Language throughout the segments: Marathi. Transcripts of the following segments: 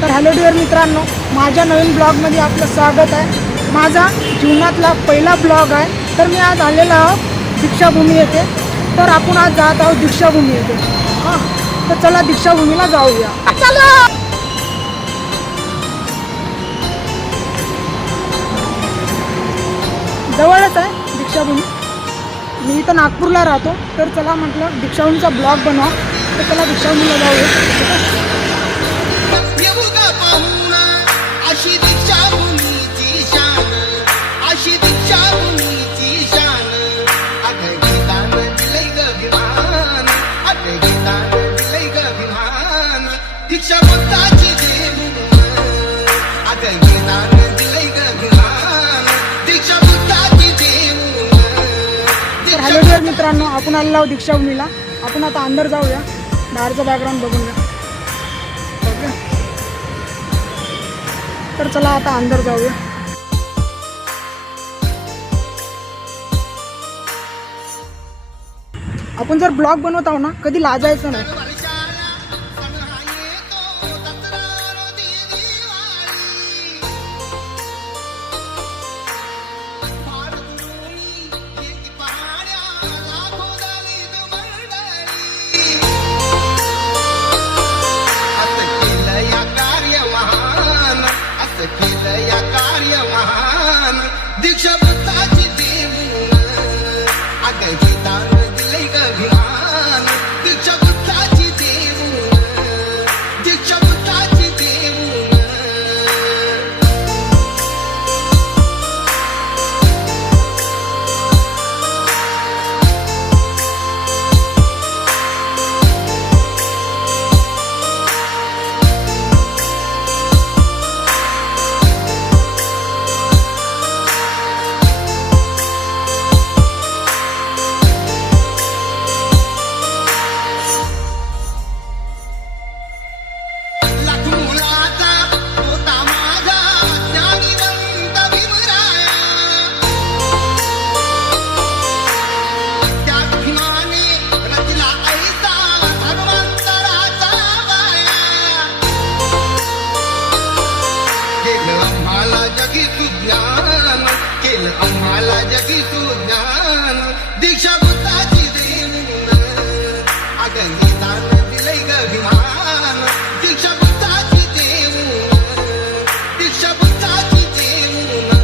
तर हॅलो डिअर मित्रांनो, माझ्या नवीन ब्लॉगमध्ये आपलं स्वागत आहे। माझा जीवनातला पहिला ब्लॉग आहे। तर मी आज आलेलो आहोत दीक्षाभूमी येथे। तर आपण आज जात आहोत दीक्षाभूमी येथे। हां, तर चला दीक्षाभूमीला जाऊया। चला, जवळच आहे दीक्षाभूमी। मी इथं नागपूरला राहतो। तर चला म्हटलं दीक्षाभूमीचा ब्लॉग बनवा। तर चला दीक्षाभूमीला जाऊया। अशी दीक्षाभूमीची शान, अशी दीक्षाभूमीची शान, अगं दिलंय गभिमान, अगं दिलंय गभिमान, दीक्षा बुद्धाची देऊन, अगं दिलंय गभिमान, दीक्षा बुद्धाची देऊन। तर हॅलो डिअर मित्रांनो, आपण आलेलो आहोत दीक्षाभूमीला। आपण आता अंदर जाऊया, बाहेरचं बॅकग्राऊंड बघून घ्या। ओके, तर चला आता अंदर जाऊया। आपण जर ब्लॉग बनवत आहो ना, कधी लाजायचं नाही। या कार्य महान, दीक्षा बुद्धाची देऊन, अगं दिलंय गभिमान, दीक्षा बुद्धाची देऊन, दीक्षा बुद्धाची देऊन। केलं आम्हाला जगी सुज्ञान, दीक्षा बुद्धाची देऊन, अगं दिलंय गभिमान, दीक्षा बुद्धाची देऊन, दीक्षा बुद्धाची देऊन।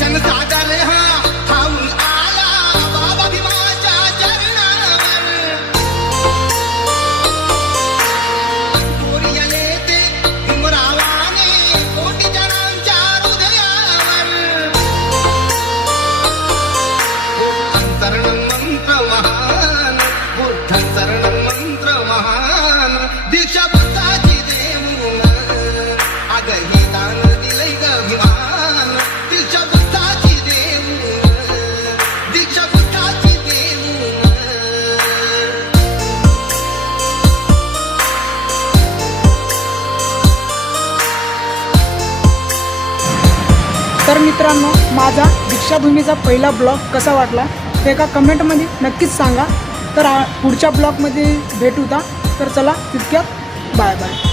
जनसागर हा थांबून आला बाबा भीमाच्या चरणावर, कोरियले ते भीमरावाने कोटी जणांच्या हृदयावर, बुद्धं मंत्र महान, बुद्धं शरणं मंत्र महान, दीक्षा बुद्धाची देऊन, अगं दिलंय गभिमान, दीक्षा बुद्धाची देऊन, दीक्षा बुद्धाची देऊन। तर मित्रांनो, माझा दीक्षाभूमीचा पहिला ब्लॉग कसा वाटला ते एका कमेंटमध्ये नक्कीच सांगा। तर पुढच्या ब्लॉगमध्ये भेटूता। तर चला, तितक्यात बाय बाय।